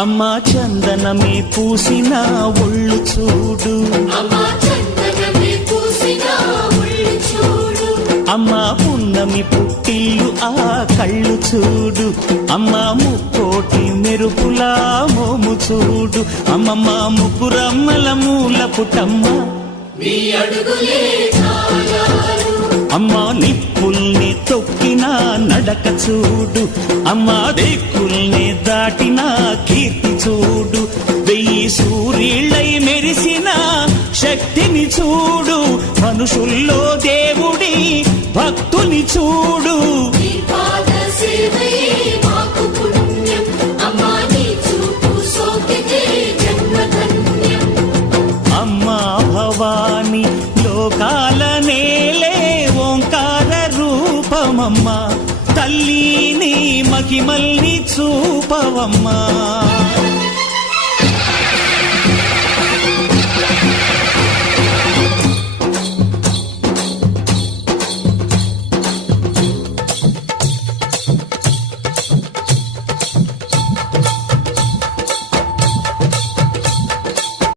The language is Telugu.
అమ్మా చందనమే పూసిన ఒళ్ళు చూడు, అమ్మా పున్నమి పుట్టిల్లు ఆ కళ్ళు చూడు, అమ్మా ముక్కోటి మెరుపులా మోము చూడు, అమ్మమ్మ ముగ్గురమ్మల మూల పుటమ్మ అమ్మా నిప్పుల్ని తొక్కిన నడక చూడు, అమ్మా దిక్కుల్ని దాటిన కీర్తి చూడు, 1000 సూర్యుళ్ళై మెరిసిన శక్తిని చూడు, మనుషుల్లో దేవుడి భక్తుని చూడు. అమ్మా భవాని లోకాల నేలే ఓంకార రూపమమ్మా, తల్లిని మహిమల్ని చూపవమ్మా.